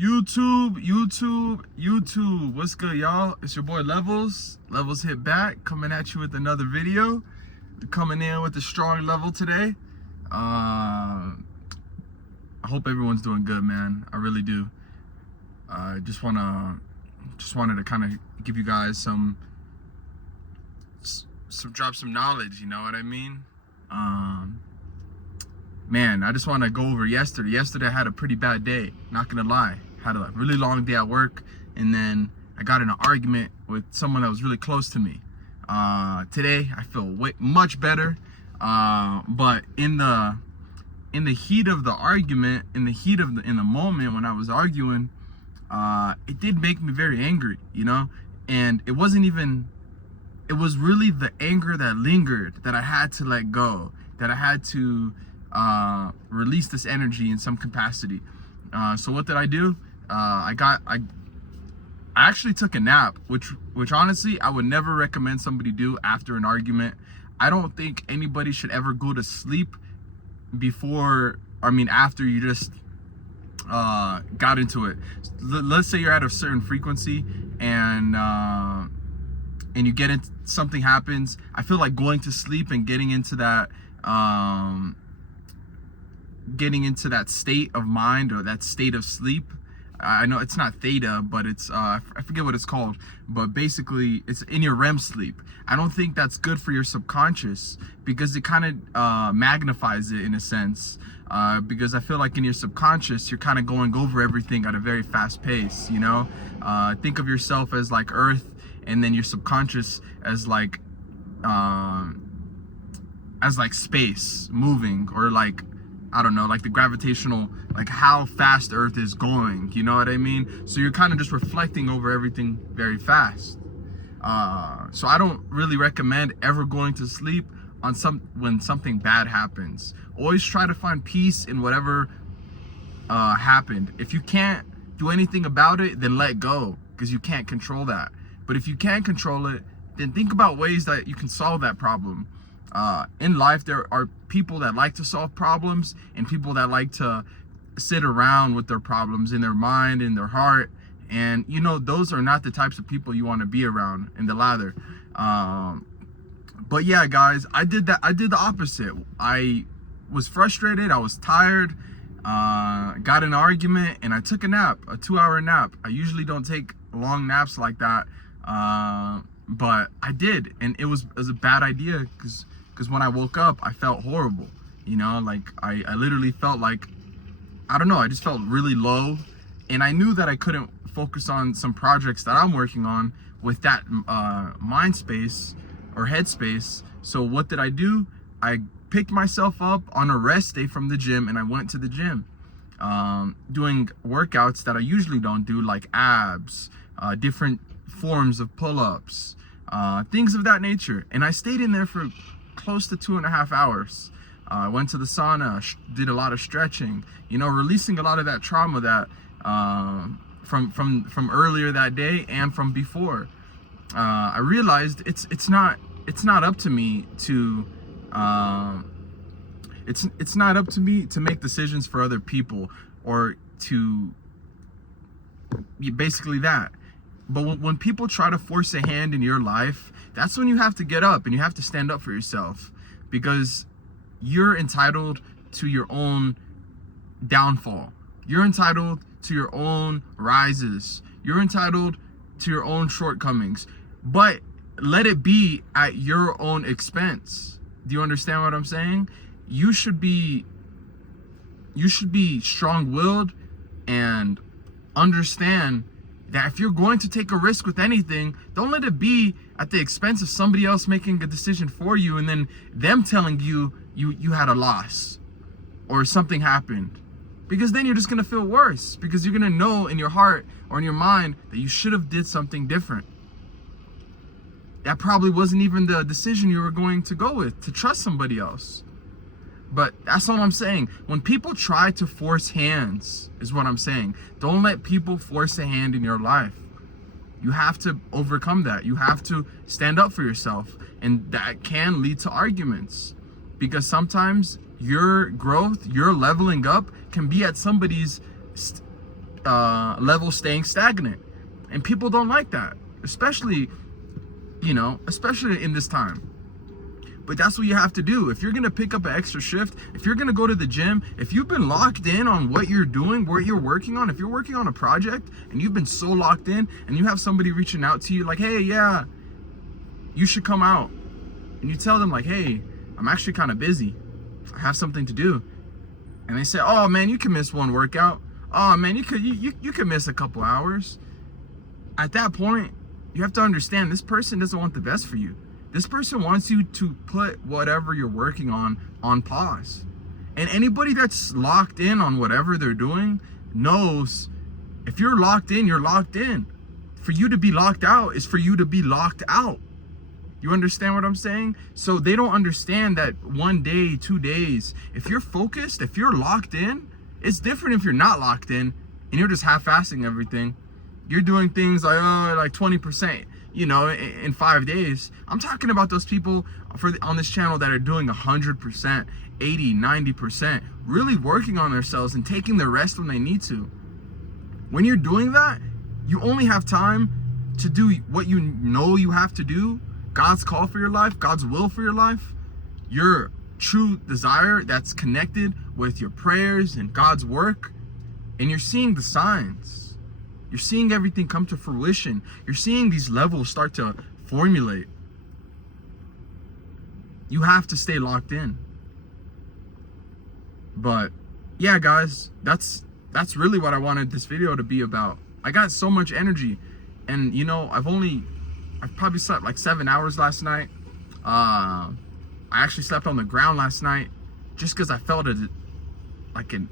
YouTube. What's good, y'all? It's your boy Levels. Levels hit back, coming at you with another video. Coming in with a strong level today. I hope everyone's doing good, man. I really do. Just wanted to kind of give you guys some drop some knowledge. You know what I mean? Man, I just want to go over yesterday. Yesterday I had a pretty bad day, not gonna lie. Had a really long day at work, and then I got in an argument with someone that was really close to me. Today I feel much better, but in the heat of the argument, in the moment when I was arguing, it did make me very angry, you know. And it was really the anger that lingered that I had to let go, that I had to release this energy in some capacity. So what did I do? I actually took a nap, which honestly I would never recommend somebody do after an argument. I don't think anybody should ever go to sleep after you just got into it. Let's say you're at a certain frequency and you get into something happens. I feel like going to sleep and getting into that state of mind, or that state of sleep. I know it's not theta, but it's I forget what it's called, but basically it's in your REM sleep. I don't think that's good for your subconscious, because it kind of magnifies it in a sense, because I feel like in your subconscious you're kind of going over everything at a very fast pace, you know. Think of yourself as like Earth, and then your subconscious as like space moving, or like, I don't know, like the gravitational, like how fast Earth is going, you know what I mean? So you're kind of just reflecting over everything very fast. So I don't really recommend ever going to sleep when something bad happens. Always try to find peace in whatever happened. If you can't do anything about it, then let go, because you can't control that. But if you can control it, then think about ways that you can solve that problem. In life, there are people that like to solve problems, and people that like to sit around with their problems in their mind, in their heart. And you know, those are not the types of people you want to be around in the lather. But yeah, guys, I did the opposite. I was frustrated, I was tired, got in an argument, and I took a nap, a 2-hour nap. I usually don't take long naps like that, but I did, and it was a bad idea, because when I woke up, I felt horrible, you know. Like I literally felt like, I don't know, I just felt really low, and I knew that I couldn't focus on some projects that I'm working on with that mind space or headspace. So what did I do? I picked myself up on a rest day from the gym, and I went to the gym, doing workouts that I usually don't do, like abs, different forms of pull-ups, things of that nature. And I stayed in there for close to 2.5 hours. I went to the sauna, did a lot of stretching, you know, releasing a lot of that trauma that from earlier that day and from before. I realized it's not up to me to it's not up to me to make decisions for other people, or to basically that. But when people try to force a hand in your life, that's when you have to get up and you have to stand up for yourself, because you're entitled to your own downfall. You're entitled to your own rises. You're entitled to your own shortcomings, but let it be at your own expense. Do you understand what I'm saying? You should be strong-willed and understand that if you're going to take a risk with anything, don't let it be at the expense of somebody else making a decision for you, and then them telling you had a loss or something happened. Because then you're just gonna feel worse, because you're gonna know in your heart or in your mind that you should have did something different. That probably wasn't even the decision you were going to go with, to trust somebody else. But that's all I'm saying. When people try to force hands, is what I'm saying. Don't let people force a hand in your life. You have to overcome that. You have to stand up for yourself. And that can lead to arguments. Because sometimes your growth, your leveling up can be at somebody's level staying stagnant. And people don't like that, especially, especially in this time. But that's what you have to do. If you're going to pick up an extra shift, if you're going to go to the gym, if you've been locked in on what you're doing, what you're working on, if you're working on a project and you've been so locked in and you have somebody reaching out to you like, hey, yeah, you should come out. And you tell them like, hey, I'm actually kind of busy. I have something to do. And they say, oh man, you can miss one workout. Oh man, you could miss a couple hours. At that point, you have to understand this person doesn't want the best for you. This person wants you to put whatever you're working on pause. And anybody that's locked in on whatever they're doing knows if you're locked in, you're locked in. For you to be locked out is for you to be locked out. You understand what I'm saying? So they don't understand that 1 day, 2 days, if you're focused, if you're locked in, it's different if you're not locked in and you're just half-assing everything. You're doing things like 20%. In 5 days. I'm talking about those people on this channel that are doing 100%, 80, 90%, really working on themselves and taking the rest when they need to. When you're doing that, you only have time to do what you know you have to do, God's call for your life, God's will for your life, your true desire that's connected with your prayers and God's work, and you're seeing the signs. You're seeing everything come to fruition. You're seeing these levels start to formulate. You have to stay locked in. But yeah, guys, that's really what I wanted this video to be about. I got so much energy, and I've probably slept like 7 hours last night. I actually slept on the ground last night just because I felt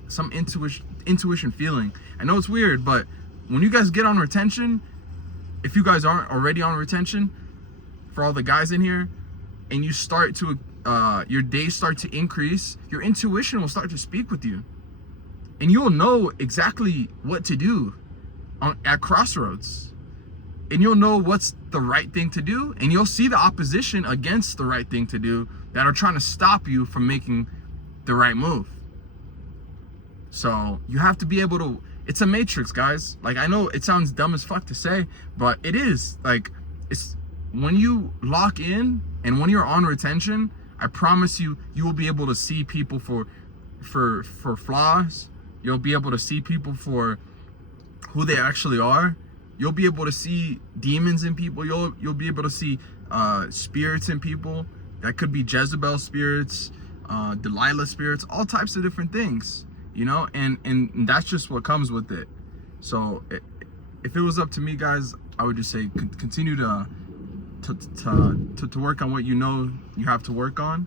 some intuition feeling. I know it's weird, but when you guys get on retention, if you guys aren't already on retention, for all the guys in here, and you start to, your days start to increase, your intuition will start to speak with you. And you'll know exactly what to do at crossroads. And you'll know what's the right thing to do. And you'll see the opposition against the right thing to do that are trying to stop you from making the right move. So you have to be able to, it's a matrix, guys. Like, I know it sounds dumb as fuck to say, but it is. Like, it's when you lock in and when you're on retention, I promise you, you will be able to see people for flaws. You'll be able to see people for who they actually are. You'll be able to see demons in people. You'll be able to see spirits in people. That could be Jezebel spirits, Delilah spirits, all types of different things. And that's just what comes with it. So if it was up to me, guys, I would just say continue to work on what you know you have to work on,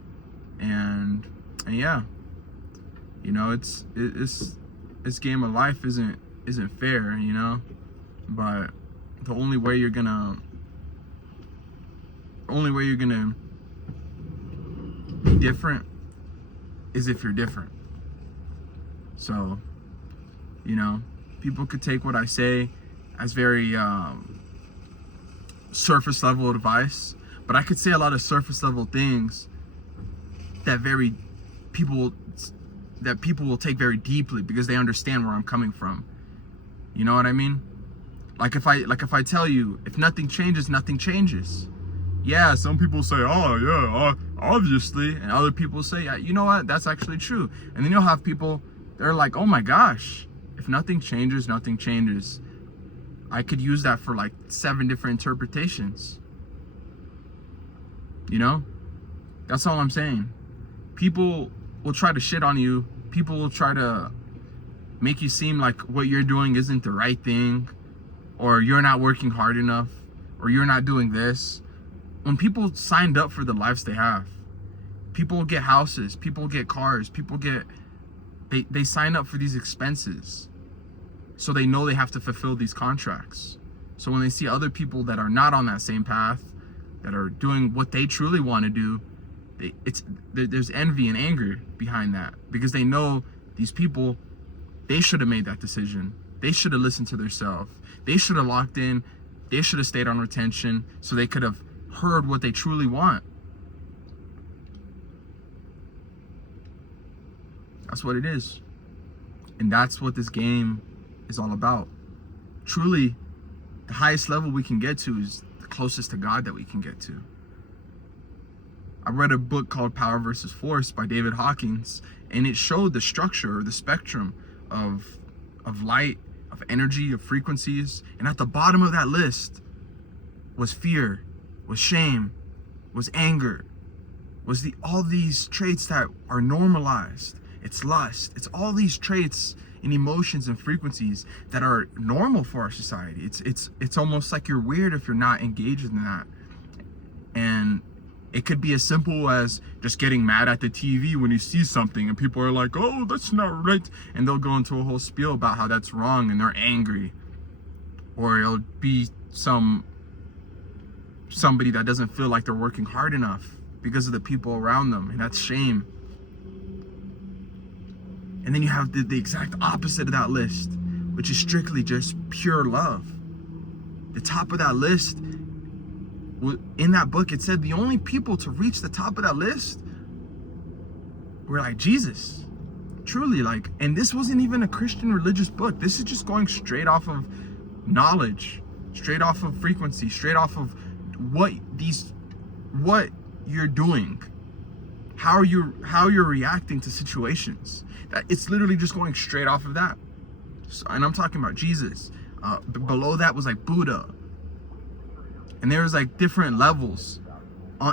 and yeah, this game of life isn't fair, but the only way you're gonna be different is if you're different. So, people could take what I say as very surface level advice, but I could say a lot of surface level things that people will take very deeply because they understand where I'm coming from. You know what I mean? Like if I tell you, if nothing changes, nothing changes. Yeah, some people say, oh yeah, obviously, and other people say, yeah, you know what, that's actually true. And then you'll have people, they're like, oh my gosh, if nothing changes, nothing changes. I could use that for like 7 different interpretations. That's all I'm saying. People will try to shit on you. People will try to make you seem like what you're doing isn't the right thing, or you're not working hard enough, or you're not doing this. When people signed up for the lives they have, people get houses, people get cars, they sign up for these expenses. So they know they have to fulfill these contracts. So when they see other people that are not on that same path, that are doing what they truly want to do, there's envy and anger behind that, because they know these people, they should have made that decision. They should have listened to themselves. They should have locked in. They should have stayed on retention so they could have heard what they truly want. That's what it is. And that's what this game is all about. Truly, the highest level we can get to is the closest to God that we can get to. I read a book called Power versus Force by David Hawkins, and it showed the structure or the spectrum of light, of energy, of frequencies. And at the bottom of that list was fear, was shame, was anger, was all these traits that are normalized. It's lust. It's all these traits and emotions and frequencies that are normal for our society. It's almost like you're weird if you're not engaged in that. And it could be as simple as just getting mad at the TV when you see something and people are like, oh, that's not right. And they'll go into a whole spiel about how that's wrong and they're angry. Or it'll be somebody that doesn't feel like they're working hard enough because of the people around them, and that's shame. And then you have the exact opposite of that list, which is strictly just pure love. The top of that list, in that book, it said the only people to reach the top of that list were like Jesus. Truly, like, and this wasn't even a Christian religious book. This is just going straight off of knowledge, straight off of frequency, straight off of what you're doing, how you're reacting to situations. That it's literally just going straight off of that. So, and I'm talking about Jesus. Below that was like Buddha, and there was like different levels,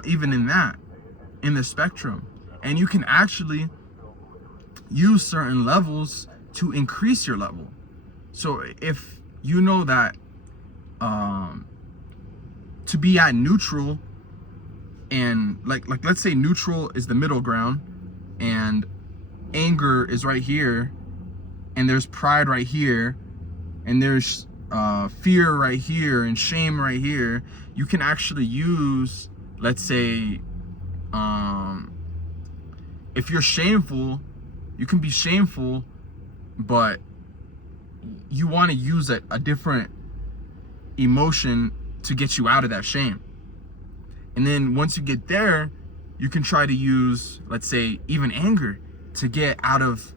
even in the spectrum. And you can actually use certain levels to increase your level. So if you know that to be at neutral, and like let's say neutral is the middle ground, and anger is right here, and there's pride right here, and there's fear right here, and shame right here. You can actually use, let's say, if you're shameful, you can be shameful, but you want to use a different emotion to get you out of that shame. And then once you get there, you can try to use, let's say, even anger to get out of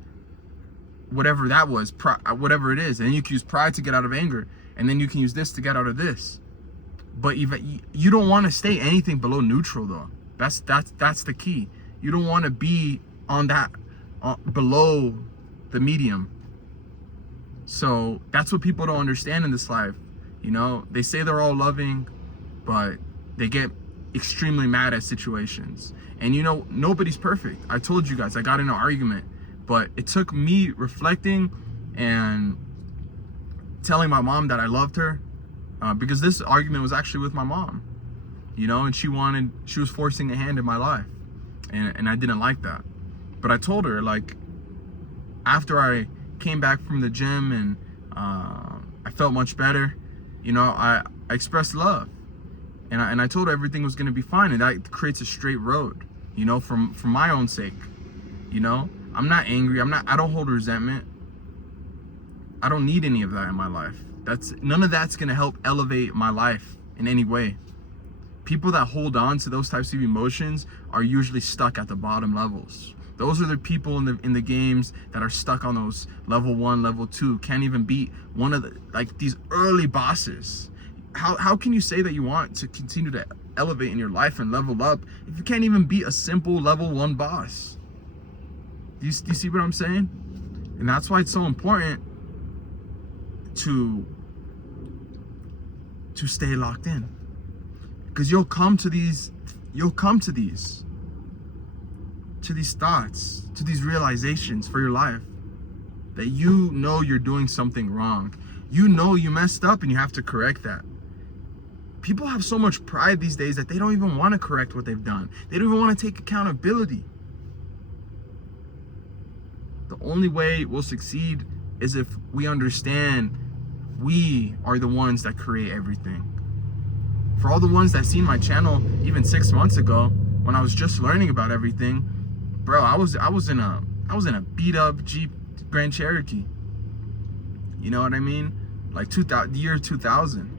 whatever that was, whatever it is. And then you can use pride to get out of anger, and then you can use this to get out of this. But even you don't want to stay anything below neutral, though. That's the key. You don't want to be on that below the medium. So that's what people don't understand in this life. You know, they say they're all loving, but they get extremely mad at situations. And you know, nobody's perfect. I told you guys, I got in an argument, but it took me reflecting and telling my mom that I loved her, because this argument was actually with my mom, you know, and she was forcing a hand in my life, and I didn't like that. But I told her, like, after I came back from the gym and I felt much better, you know, I expressed love, and I told her everything was gonna be fine, and that creates a straight road, you know, for my own sake. You know, I'm not angry. I don't hold resentment. I don't need any of that in my life. None of that's gonna help elevate my life in any way. People that hold on to those types of emotions are usually stuck at the bottom levels. Those are the people in the games that are stuck on those level 1, level 2, can't even beat one of these early bosses. How can you say that you want to continue to elevate in your life and level up if you can't even beat a simple level 1 boss? Do you see what I'm saying? And that's why it's so important to stay locked in, because you'll come to these thoughts, to these realizations for your life, that you know you're doing something wrong. You know you messed up and you have to correct that. People have so much pride these days that they don't even want to correct what they've done. They don't even want to take accountability. The only way we'll succeed is if we understand we are the ones that create everything. For all the ones that seen my channel even 6 months ago, when I was just learning about everything, bro, I was in a beat up Jeep Grand Cherokee. You know what I mean? Like the year 2000.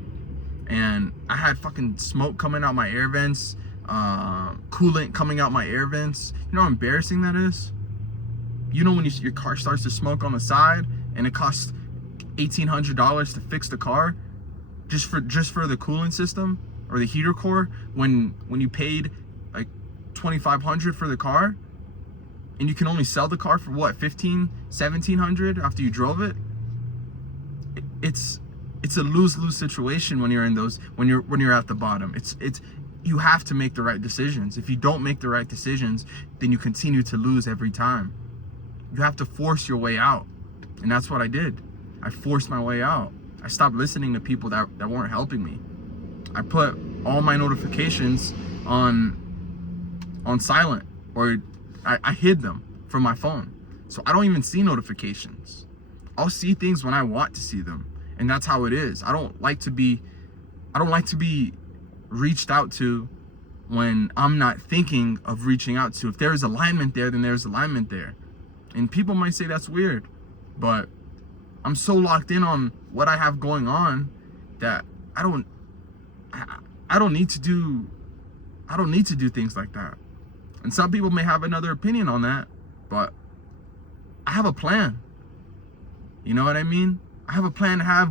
And I had fucking smoke coming out my air vents, coolant coming out my air vents. You know how embarrassing that is? You know when your car starts to smoke on the side and it costs $1,800 to fix the car just for the cooling system or the heater core when you paid like $2,500 for the car, and you can only sell the car for what, $1,500-$1,700 after you drove it. It's a lose-lose situation when you're in those, when you're at the bottom. It's you have to make the right decisions. If you don't make the right decisions, then you continue to lose every time. You have to force your way out. And that's what I did. I forced my way out. I stopped listening to people that weren't helping me. I put all my notifications on silent, or I hid them from my phone. So I don't even see notifications. I'll see things when I want to see them. And that's how it is. I don't like to be reached out to when I'm not thinking of reaching out to. If there's alignment there, then there's alignment there. And people might say that's weird, but I'm so locked in on what I have going on that I don't need to do things like that. And some people may have another opinion on that, but I have a plan. You know what I mean? I have a plan to have more